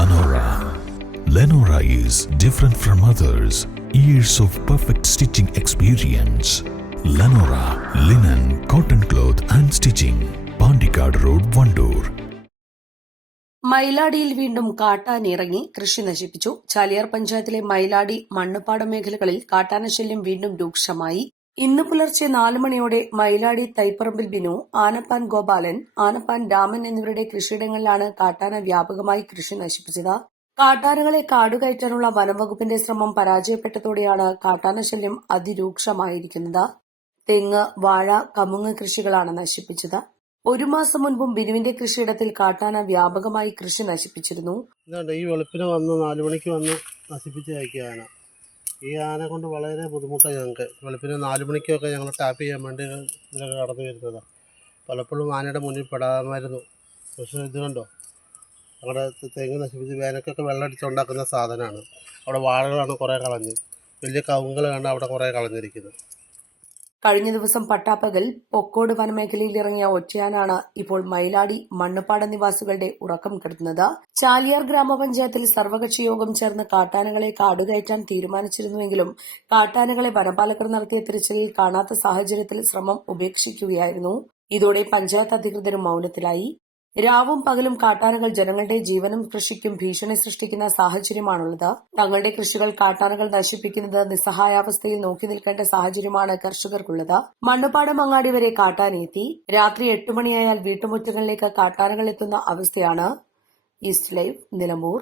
Lenora. Lenora is different from others. Years of perfect stitching experience. Lenora linen, cotton cloth and stitching. Pandikad Road, Vandoor. മൈലാടിയിൽ വീണ്ടും കാട്ടാനിറങ്ങി കൃഷി നശിപ്പിച്ചു. ചാലിയാർ പഞ്ചായത്തിലെ മൈലാടി മണ്ണുപാടം മേഖലകളിൽ കാട്ടാനശല്യം വീണ്ടും രൂക്ഷമായി. ഇന്ന് പുലർച്ചെ 4 മണിയോടെ മൈലാടി തൈപ്പറമ്പിൽ ബിനു, ആനപ്പാൻ ഗോപാലൻ, ആനപ്പാൻ രാമൻ എന്നിവരുടെ കൃഷിയിടങ്ങളിലാണ് കാട്ടാന വ്യാപകമായി കൃഷി നശിപ്പിച്ചത്. കാട്ടാനകളെ കാടുകയറ്റാനുള്ള വനംവകുപ്പിന്റെ ശ്രമം പരാജയപ്പെട്ടതോടെയാണ് കാട്ടാനശല്യം അതിരൂക്ഷമായിരിക്കുന്നത്. തെങ്ങ്, വാഴ, കമുങ്ങ് കൃഷികളാണ് നശിപ്പിച്ചത്. 1 മാസം മുൻപും ബിനുവിന്റെ കൃഷിയിടത്തിൽ കാട്ടാന വ്യാപകമായി കൃഷി നശിപ്പിച്ചിരുന്നു. ഈ വെളുപ്പിന് വന്ന് 4 മണിക്ക് വന്ന് നശിപ്പിച്ച് അയക്കുകയാണ്. ഈ ആന കൊണ്ട് വളരെ ബുദ്ധിമുട്ടാണ് ഞങ്ങൾക്ക്. വെളുപ്പിന് 4 മണിക്കൊക്കെ ഞങ്ങൾ ടാപ്പ് ചെയ്യാൻ വേണ്ടി ഇതിലൊക്കെ കടന്നു വരുന്നതാണ്. പലപ്പോഴും ആനയുടെ മുന്നിൽ പെടാമായിരുന്നു. പക്ഷേ ഇത് കണ്ടോ, അവിടെ തെങ്ങ് നശിപ്പിച്ച് വേനൽക്കൊക്കെ വെള്ളം അടിച്ചുണ്ടാക്കുന്ന സാധനമാണ്. അവിടെ വാഴകളാണ് കുറേ കളഞ്ഞ്, വലിയ കവുങ്ങൾ കണ്ട് അവിടെ കുറേ കളഞ്ഞിരിക്കുന്നത്. കഴിഞ്ഞ ദിവസം പട്ടാപ്പകൽ പൊക്കോട് വനമേഖലയിൽ ഇറങ്ങിയ ഒറ്റയാനാണ് ഇപ്പോൾ മൈലാടി മണ്ണുപാട നിവാസികളുടെ ഉറക്കം കെടുത്തുന്നത്. ചാലിയാർ ഗ്രാമപഞ്ചായത്തിൽ സർവകക്ഷി യോഗം ചേർന്ന് കാട്ടാനകളെ കാടുകയറ്റാൻ തീരുമാനിച്ചിരുന്നുവെങ്കിലും കാട്ടാനകളെ വനപാലകർ നടത്തിയ തിരച്ചിലിൽ കാണാത്ത സാഹചര്യത്തിൽ ശ്രമം ഉപേക്ഷിക്കുകയായിരുന്നു. ഇതോടെ പഞ്ചായത്ത് അധികൃതരും മൌനത്തിലായി. രാവും പകലും കാട്ടാനകൾ ജനങ്ങളുടെ ജീവനും കൃഷിക്കും ഭീഷണി സൃഷ്ടിക്കുന്ന സാഹചര്യമാണുള്ളത്. തങ്ങളുടെ കൃഷികൾ കാട്ടാനകൾ നശിപ്പിക്കുന്നത് നിസ്സഹായാവസ്ഥയിൽ നോക്കി നിൽക്കേണ്ട സാഹചര്യമാണ് കർഷകർക്കുള്ളത്. മണ്ണുപാടം അങ്ങാടി വരെ കാട്ടാനെത്തി. രാത്രി 8 മണിയായാൽ വീട്ടുമുറ്റങ്ങളിലേക്ക് കാട്ടാനകൾ എത്തുന്ന അവസ്ഥയാണ്. East live, Nilambur.